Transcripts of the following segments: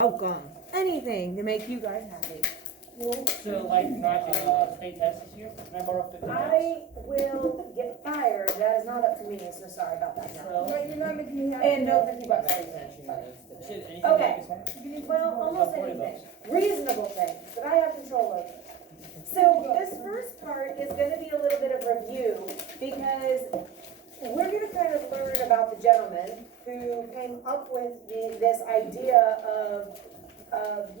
Welcome. Anything to make you guys happy. So like not state test this year? Can I borrow 50 bucks? I will get fired, that is not up to me, so sorry about that. So, You're not making me happy. And no 50 bucks. should anything Okay. make us happy? Well, almost About 40 anything, reasonable things that I have control over. So this first part is gonna be a little bit of review, because we're gonna kind of learn about the gentleman who came up with this idea of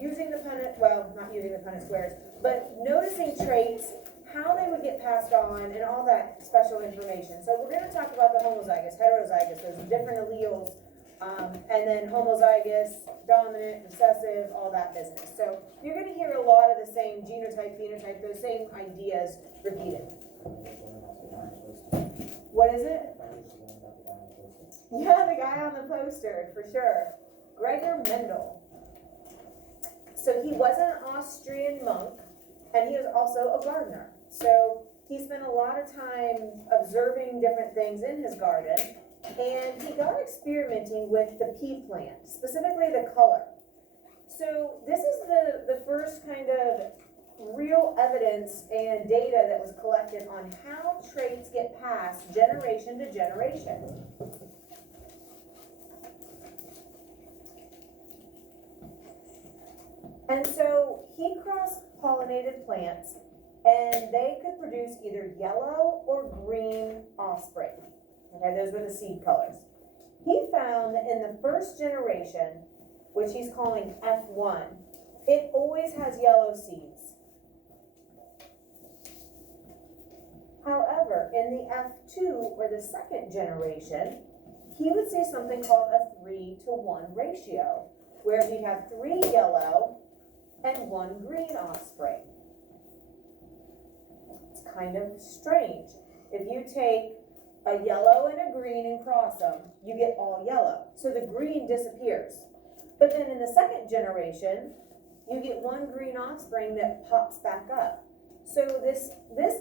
using the Punnett, well, not using the Punnett squares, but noticing traits, how they would get passed on, and all that special information. So we're gonna talk about the homozygous, heterozygous, those different alleles, and then homozygous, dominant, recessive, all that business. So you're gonna hear a lot of the same genotype, phenotype, those same ideas repeated. What is it? Yeah, the guy on the poster, for sure. Gregor Mendel. So he was an Austrian monk, and he was also a gardener. So he spent a lot of time observing different things in his garden, and he got experimenting with the pea plant, specifically the color. So this is the first kind of real evidence and data that was collected on how traits get passed generation to generation. And so he cross-pollinated plants, and they could produce either yellow or green offspring. Okay, those were the seed colors. He found that in the first generation, which he's calling F1, it always has yellow seeds. However, in the F2, or the second generation, he would see something called a 3-to-1 ratio, where he'd have 3 yellow and 1 green offspring. It's kind of strange. If you take a yellow and a green and cross them, you get all yellow. So the green disappears. But then in the second generation, you get 1 green offspring that pops back up. So this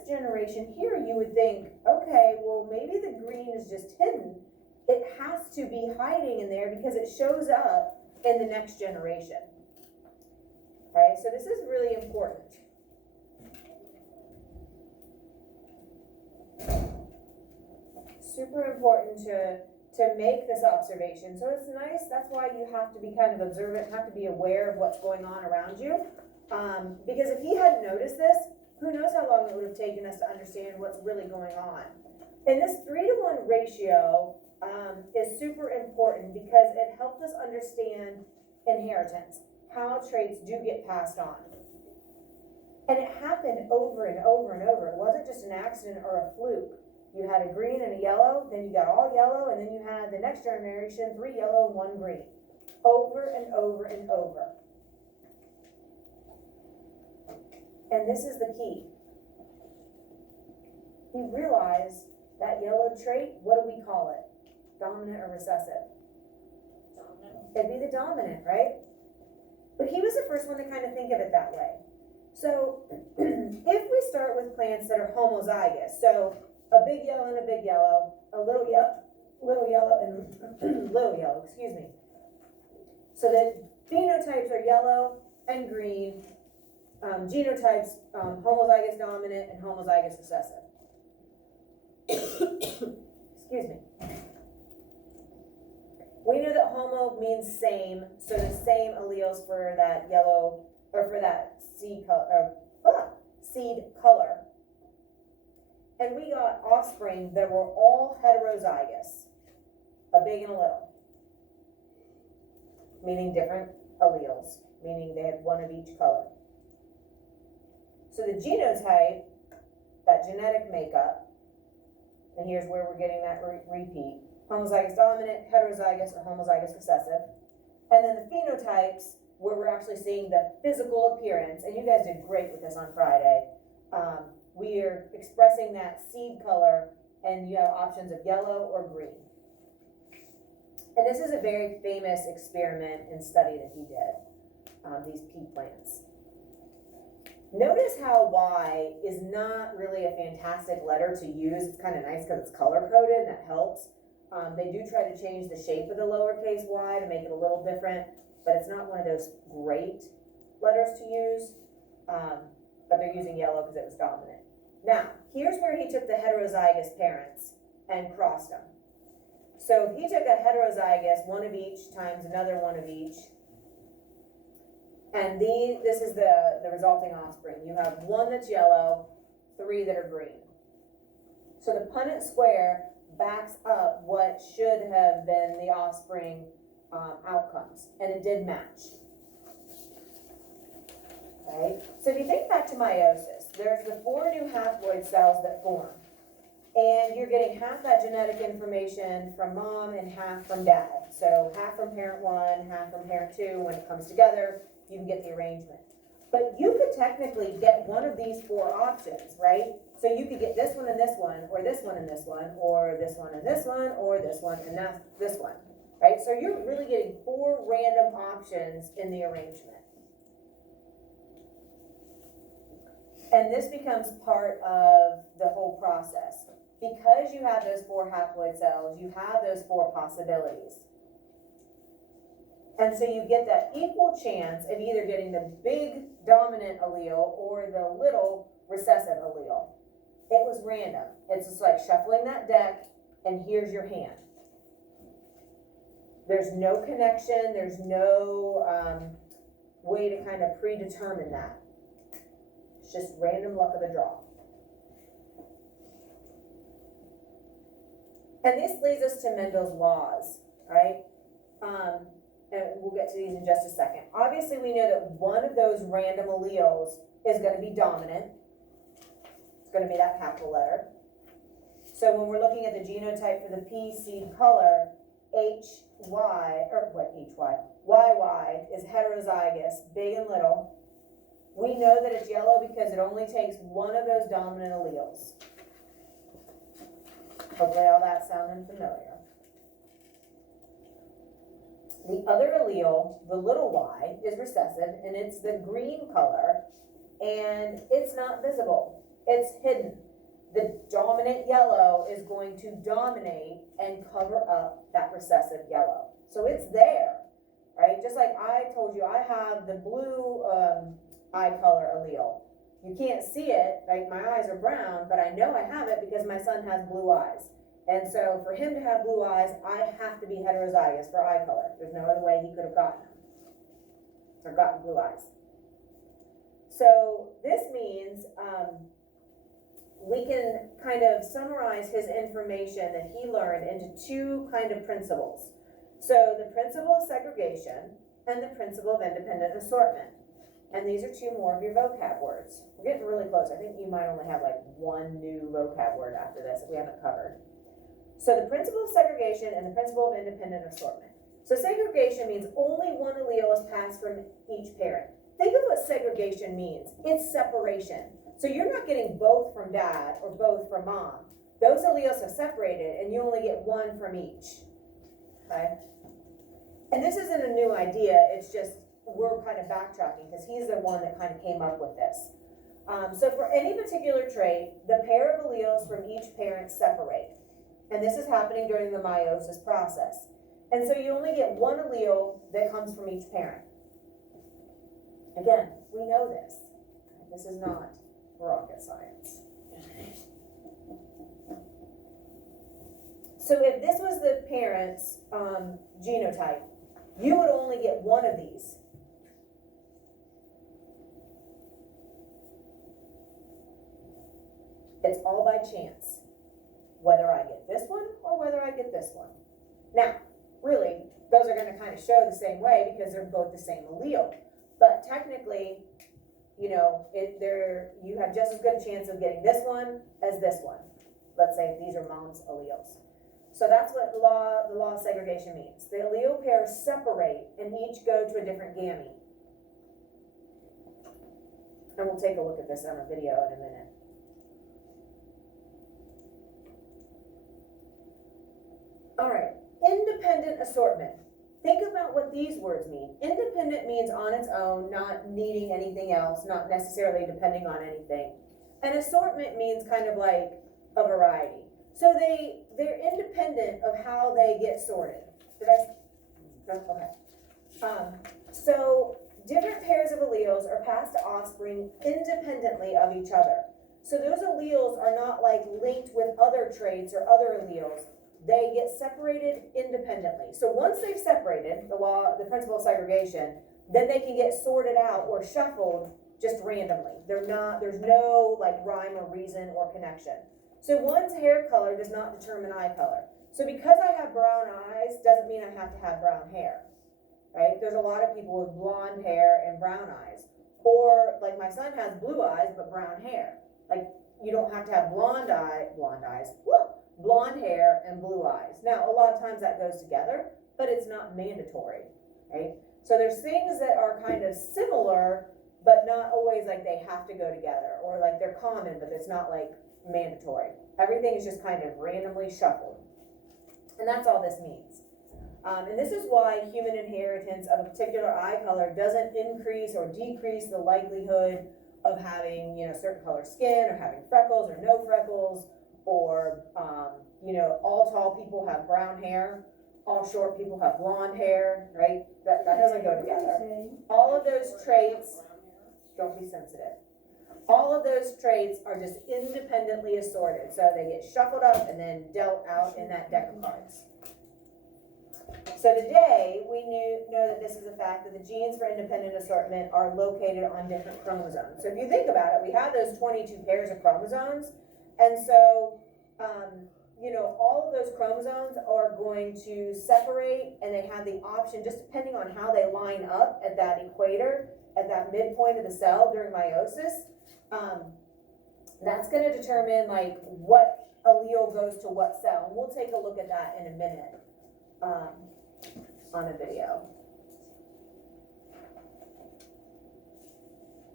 generation here, you would think, okay, well, maybe the green is just hidden. It has to be hiding in there because it shows up in the next generation. Okay, so this is really important. Super important to make this observation. So it's nice, that's why you have to be kind of observant, have to be aware of what's going on around you. Because if he hadn't noticed this, who knows how long it would have taken us to understand what's really going on. And this 3-to-1 ratio is super important because it helps us understand inheritance, how traits do get passed on. And it happened over and over and over. It wasn't just an accident or a fluke. You had a green and a yellow, then you got all yellow, and then you had the next generation, 3 yellow and 1 green. Over and over and over. And this is the key. He realized that yellow trait, what do we call it? Dominant or recessive? Dominant. It'd be the dominant, right? But he was the first one to kind of think of it that way. So if we start with plants that are homozygous, so a big yellow and a big yellow, a little yellow and little yellow, excuse me. So the phenotypes are yellow and green, genotypes, homozygous dominant and homozygous recessive. Excuse me. We know that homo means same, so the same alleles for that yellow, or for that seed color. And we got offspring that were all heterozygous, a big and a little, meaning different alleles, meaning they had one of each color. So the genotype, that genetic makeup, and here's where we're getting that repeat, homozygous dominant, heterozygous, or homozygous recessive. And then the phenotypes, where we're actually seeing the physical appearance, and you guys did great with this on Friday. We are expressing that seed color, and you have options of yellow or green. And this is a very famous experiment and study that he did, these pea plants. Notice how Y is not really a fantastic letter to use. It's kind of nice because it's color-coded, and that helps. They do try to change the shape of the lowercase y to make it a little different, but it's not one of those great letters to use. But they're using yellow because it was dominant. Now, here's where he took the heterozygous parents and crossed them. So he took a heterozygous, one of each, times another one of each. And this is the resulting offspring. You have one that's yellow, 3 that are green. So the Punnett square backs up what should have been the offspring outcomes, and it did match. Okay, so if you think back to meiosis, there's the 4 new haploid cells that form, and you're getting half that genetic information from mom and half from dad. So half from parent 1, half from parent 2. When it comes together, you can get the arrangement. But you could technically get one of these 4 options, right? So you could get this one and this one, or this one and this one, or this one and this one, or this one and this one, right? So you're really getting 4 random options in the arrangement. And this becomes part of the whole process. Because you have those 4 haploid cells, you have those 4 possibilities. And so you get that equal chance of either getting the big dominant allele or the little recessive allele. It was random. It's just like shuffling that deck, and here's your hand. There's no connection. There's no way to kind of predetermine that. It's just random luck of the draw. And this leads us to Mendel's laws, right? And we'll get to these in just a second. Obviously, we know that one of those random alleles is going to be dominant. It's going to be that capital letter. So when we're looking at the genotype for the pea seed color, YY is heterozygous, big and little. We know that it's yellow because it only takes one of those dominant alleles. Hopefully all that's sounding familiar. The other allele, the little y, is recessive, and it's the green color, and it's not visible. It's hidden. The dominant yellow is going to dominate and cover up that recessive yellow. So it's there, right? Just like I told you, I have the blue eye color allele. You can't see it, like my eyes are brown, but I know I have it because my son has blue eyes. And so for him to have blue eyes, I have to be heterozygous for eye color. There's no other way he could have gotten them, or gotten blue eyes. So this means we can kind of summarize his information that he learned into 2 kind of principles. So the principle of segregation and the principle of independent assortment. And these are 2 more of your vocab words. We're getting really close. I think you might only have like 1 new vocab word after this that we haven't covered. So the principle of segregation and the principle of independent assortment. So segregation means only one allele is passed from each parent. Think of what segregation means. It's separation. So you're not getting both from dad or both from mom. Those alleles have separated and you only get one from each. Okay? And this isn't a new idea. It's just we're kind of backtracking because he's the one that kind of came up with this. So for any particular trait, the pair of alleles from each parent separate. And this is happening during the meiosis process. And so you only get one allele that comes from each parent. Again, we know this. This is not rocket science. So if this was the parent's genotype, you would only get one of these. It's all by chance, whether I get this one or whether I get this one. Now, really, those are going to kind of show the same way because they're both the same allele. But technically, you know, you have just as good a chance of getting this one as this one. Let's say these are mom's alleles. So that's what the law of segregation means. The allele pairs separate and each go to a different gamete. And we'll take a look at this on a video in a minute. All right, independent assortment. Think about what these words mean. Independent means on its own, not needing anything else, not necessarily depending on anything. And assortment means kind of like a variety. So they're independent of how they get sorted. Okay. So different pairs of alleles are passed to offspring independently of each other. So those alleles are not like linked with other traits or other alleles. They get separated independently. So once they've separated, the principle of segregation, then they can get sorted out or shuffled just randomly. There's no like rhyme or reason or connection. So one's hair color does not determine eye color. So because I have brown eyes doesn't mean I have to have brown hair, right? There's a lot of people with blonde hair and brown eyes. Or like my son has blue eyes but brown hair. Like you don't have to have blonde hair and blue eyes. Now a lot of times that goes together, but it's not mandatory, right? So there's things that are kind of similar, but not always like they have to go together, or like they're common, but it's not like mandatory. Everything is just kind of randomly shuffled. And that's all this means. And this is why human inheritance of a particular eye color doesn't increase or decrease the likelihood of having, certain color skin, or having freckles or no freckles, or, all tall people have brown hair, all short people have blonde hair, right? That doesn't go together. All of those traits, don't be sensitive. All of those traits are just independently assorted. So they get shuffled up and then dealt out in that deck of cards. So today, we know that this is a fact, that the genes for independent assortment are located on different chromosomes. So if you think about it, we have those 22 pairs of chromosomes. And so, all of those chromosomes are going to separate, and they have the option, just depending on how they line up at that equator, at that midpoint of the cell during meiosis. That's going to determine like what allele goes to what cell. And we'll take a look at that in a minute on a video.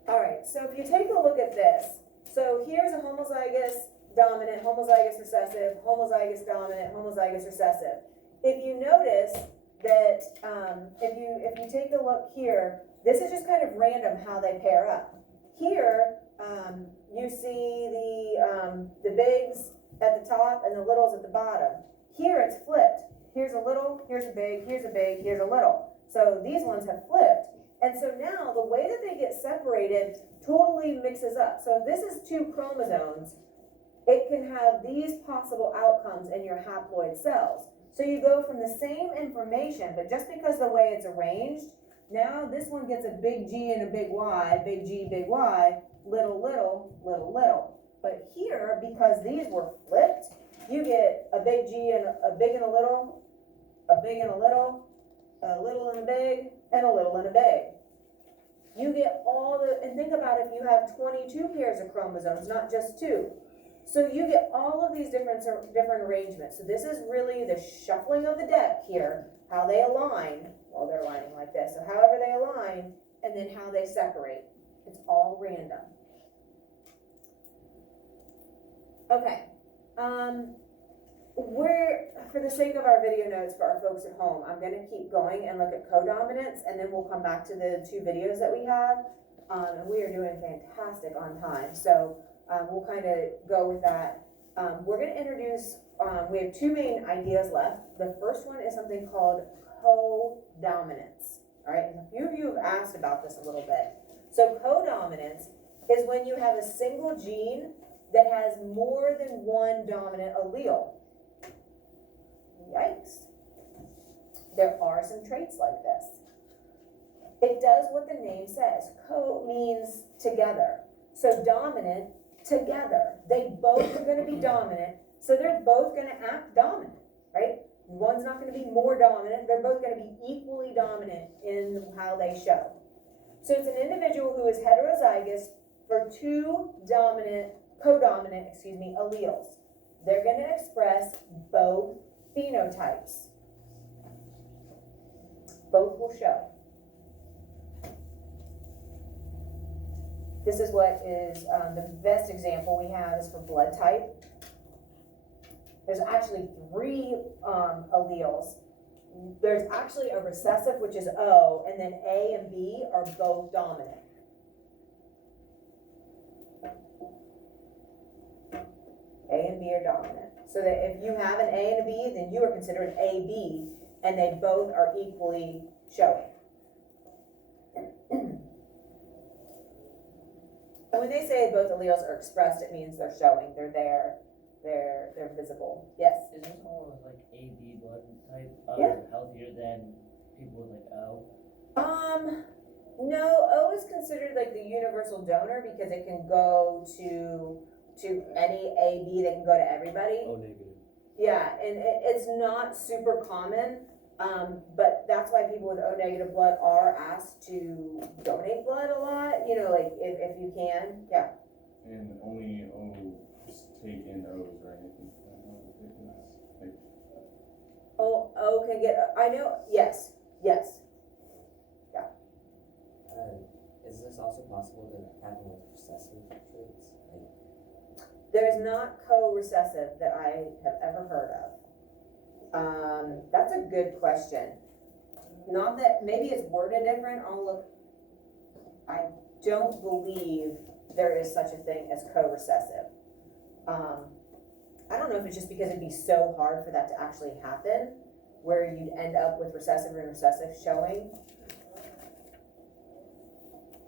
All right, so if you take a look at this, so here's a homozygous dominant, homozygous recessive, homozygous dominant, homozygous recessive. If you notice that, if you take a look here, this is just kind of random how they pair up. Here, you see the bigs at the top and the littles at the bottom. Here it's flipped. Here's a little, here's a big, here's a big, here's a little. So these ones have flipped. And so now the way that they get separated totally mixes up. So if this is 2 chromosomes, it can have these possible outcomes in your haploid cells. So you go from the same information, but just because the way it's arranged, now this one gets a big G and a big Y, big G, big Y, little, little, little, little. But here, because these were flipped, you get a big G and a big and a little, a big and a little and a big, and a little and a big. You get all the, and think about if you have 22 pairs of chromosomes, not just 2. So you get all of these different arrangements. So this is really the shuffling of the deck here, how they align, well, they're aligning like this, so however they align, and then how they separate. It's all random. Okay, for the sake of our video notes for our folks at home, I'm going to keep going and look at codominance, and then we'll come back to the 2 videos that we have, and we are doing fantastic on time, so we'll kind of go with that. We're going to introduce, we have 2 main ideas left. The first one is something called codominance, all right? And a few of you have asked about this a little bit. So codominance is when you have a single gene that has more than one dominant allele. Yikes. There are some traits like this. It does what the name says. Co means together. So dominant, together. They both are going to be dominant, so they're both going to act dominant, right? One's not going to be more dominant. They're both going to be equally dominant in how they show. So it's an individual who is heterozygous for 2 codominant alleles. They're going to express both phenotypes. Both will show. This is what is the best example we have is for blood type. There's actually 3 alleles. There's actually a recessive, which is O, and then A and B are both dominant. A and B are dominant. So that if you have an A and a B, then you are considered AB, and they both are equally showing. And when they say both alleles are expressed, it means they're showing, they're there, they're visible. Yes? Is this all like AB blood type Yeah. healthier than people with like O? No, O is considered like the universal donor because it can go to any AB, they can go to everybody. O negative. Yeah, and it's not super common, but that's why people with O negative blood are asked to donate blood a lot, you know, like if you can, yeah. And only O's take in O's, right? Like, O can get, I know, yes. Is this also possible to happen with recessive traits? Like, There's not co-recessive that I have ever heard of. That's a good question. Not that, maybe it's worded different, I'll look. I don't believe there is such a thing as co-recessive. I don't know if it's just because it'd be so hard for that to actually happen, where you'd end up with recessive and recessive showing.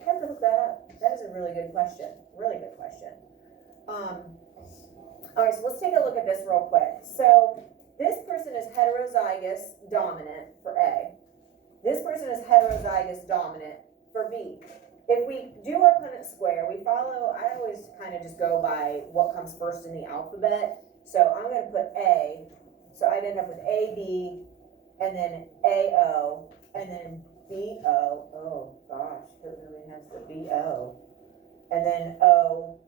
I have to look that up. That is a really good question, really good question. All right, so let's take a look at this real quick. So this person is heterozygous dominant for A. This person is heterozygous dominant for B. If we do our Punnett square, we follow, I always kind of just go by what comes first in the alphabet. So I'm going to put A. So I'd end up with AB, and then AO, and then BO. Oh gosh, who really has the BO? And then OO.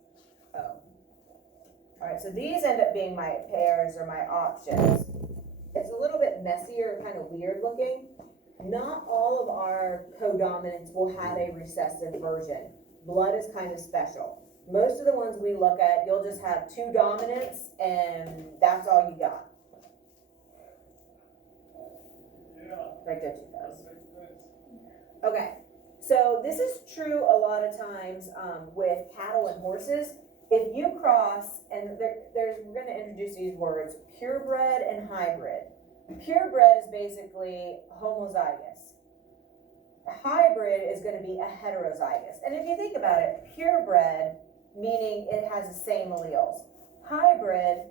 All right, so these end up being my pairs or my options. It's a little bit messier, kind of weird looking. Not all of our codominants will have a recessive version. Blood is kind of special. Most of the ones we look at, you'll just have two dominants and that's all you got. Right there, 2000. Okay, so this is true a lot of times with cattle and horses. If you cross, and we're going to introduce these words, purebred and hybrid. Purebred is basically homozygous. Hybrid is going to be a heterozygous. And if you think about it, purebred meaning it has the same alleles. Hybrid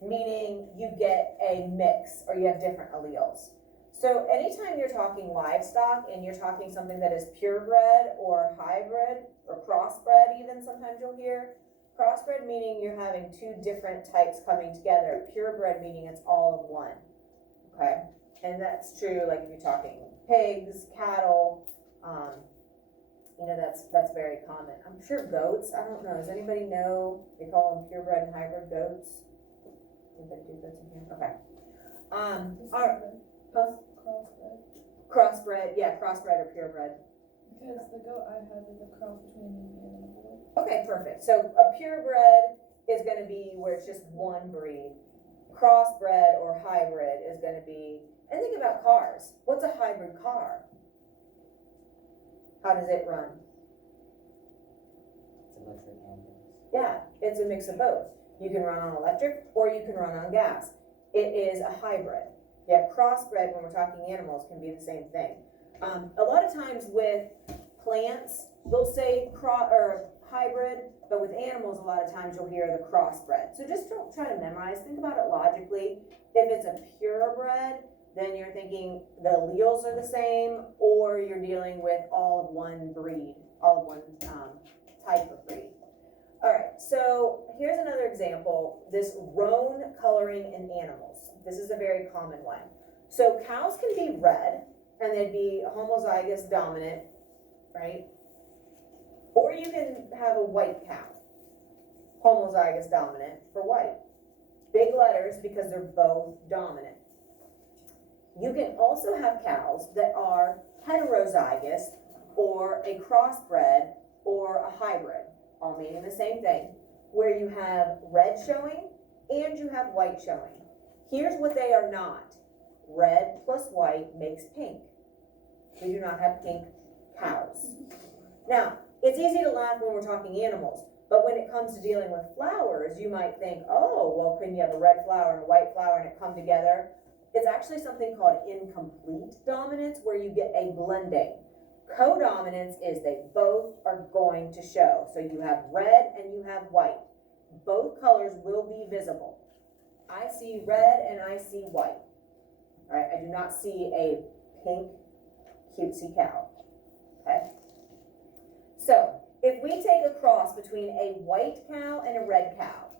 meaning you get a mix or you have different alleles. So anytime you're talking livestock and you're talking something that is purebred or hybrid or crossbred even, sometimes you'll hear. Crossbred meaning you're having two different types coming together. Purebred meaning it's all of one. Okay? And that's true like if you're talking pigs, cattle, you know, that's very common. I'm sure goats, I don't know, does anybody know, they call them purebred and hybrid goats? Anybody do goats in here? Okay. All right. Huh? Crossbred. Crossbred, yeah, crossbred or purebred. Because the goat I have is a cross between a man and a boy. Okay, perfect. So a purebred is going to be where it's just one breed. Crossbred or hybrid is going to be, and think about cars. What's a hybrid car? How does it run? it's electric and gas. Yeah, it's a mix of both. You can run on electric or you can run on gas. It is a hybrid. Yeah, crossbred, when we're talking animals, can be the same thing. A lot of times with plants, they'll say hybrid, but with animals, a lot of times you'll hear the crossbred. So just don't try to memorize. Think about it logically. If it's a purebred, then you're thinking the alleles are the same, or you're dealing with all of one breed, all of one type of breed. All right, so here's another example, this roan coloring in animals. This is a very common one. So cows can be red, and they'd be homozygous dominant, right? Or you can have a white cow, homozygous dominant for white. Big letters because they're both dominant. You can also have cows that are heterozygous or a crossbred or a hybrid, all meaning the same thing, where you have red showing and you have white showing. Here's what they are not. Red plus white makes pink. We do not have pink cows. Now, it's easy to laugh when we're talking animals, but when it comes to dealing with flowers, you might think, oh, well, can you have a red flower and a white flower and it come together? It's actually something called incomplete dominance, where you get a blending. Codominance is they both are going to show. So you have red and you have white. Both colors will be visible. I see red and I see white. All right, I do not see a pink cutesy cow. Okay? So, if we take a cross between a white cow and a red cow,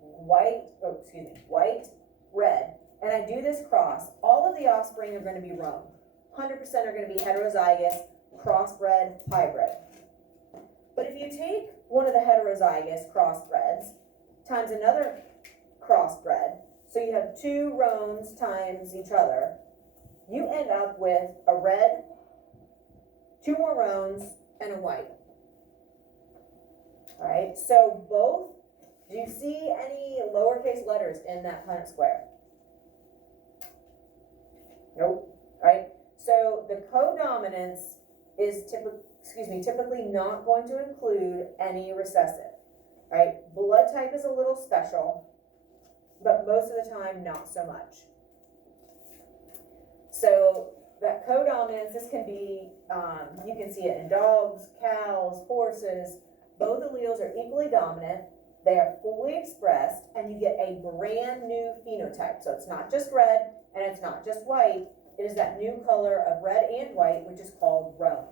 white, red, and I do this cross, all of the offspring are going to be roan. 100% are going to be heterozygous, crossbred, hybrid. But if you take one of the heterozygous crossbreds times another crossbred, so you have two roans times each other, you end up with a red, two more roans, and a white. All right, so both, do you see any lowercase letters in that Punnett square? Nope, right? So the codominance is typically not going to include any recessive, right? Blood type is a little special, but most of the time, not so much. So that codominance, this can be, you can see it in dogs, cows, horses. Both alleles are equally dominant. They are fully expressed, and you get a brand new phenotype. So it's not just red, and it's not just white. It is that new color of red and white, which is called roan.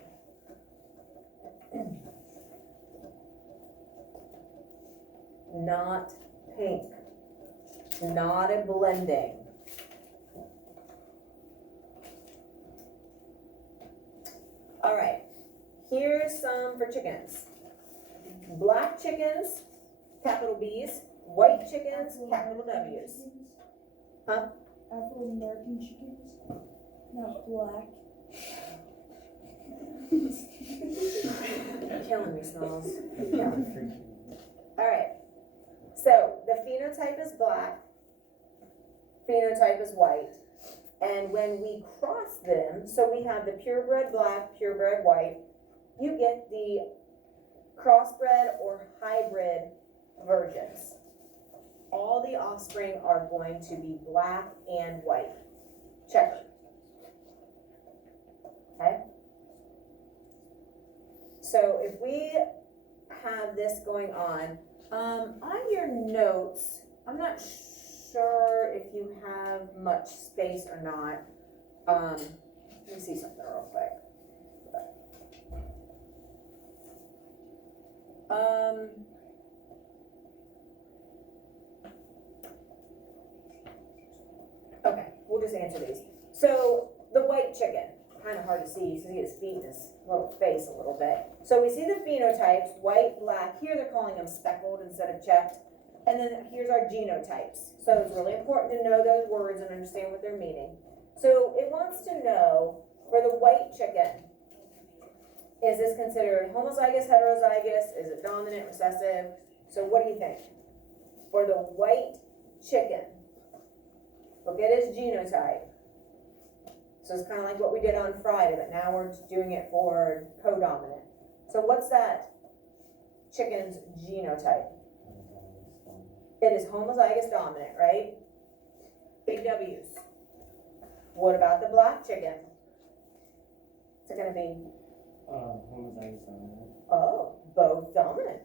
Not pink. Not a blending. All right, here's some for chickens. Black chickens, capital B's. White chickens, capital W's. Huh? Afro-American chickens, not black. You're killing me, Smalls. You're killing me. All right, so the phenotype is black, phenotype is white, and when we cross them, so we have the purebred black, purebred white, you get the crossbred or hybrid versions. All the offspring are going to be black and white, checkered. Okay? So if we have this going on your notes, I'm not sure if you have much space or not. Let me see something real quick. Okay, we'll just answer these. So the white chicken, kind of hard to see. You see his feet and his little face a little bit. So we see the phenotypes, white, black. Here they're calling them speckled instead of checked. And then here's our genotypes. So it's really important to know those words and understand what they're meaning. So it wants to know, for the white chicken, is this considered homozygous, heterozygous? Is it dominant, recessive? So what do you think? For the white chicken, look at his genotype. So it's kind of like what we did on Friday, but now we're doing it for codominant. So what's that chicken's genotype? It is homozygous dominant, right? Big W's. What about the black chicken? What's it gonna be? Homozygous dominant. Oh, both dominant.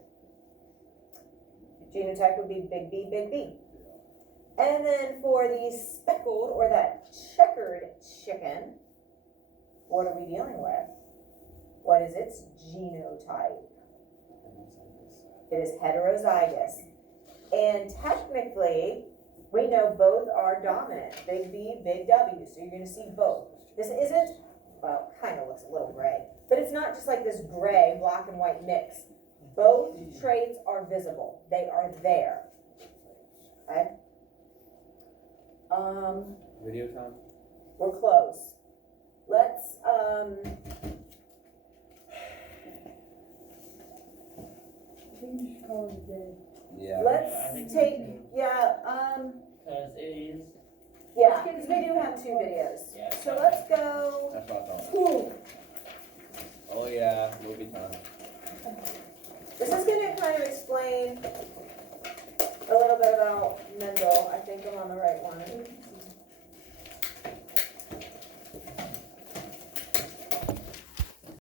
Genotype would be big B, big B. And then for the speckled or that checkered chicken, what are we dealing with? What is its genotype? It is heterozygous. And technically, we know both are dominant. Big B, big W. So you're going to see both. This isn't, well, kind of looks a little gray, but it's not just like this gray, black and white mix. Both traits are visible. They are there. Okay? Video time? We're close. Let's, I think you should call it a day. Yeah. let's take, yeah, Because it is, yeah, because we do have 2 videos. yeah. So let's go, That's what I thought. whew. Oh yeah, movie time. This is gonna kind of explain a little bit about Mendel. I think I'm on the right one.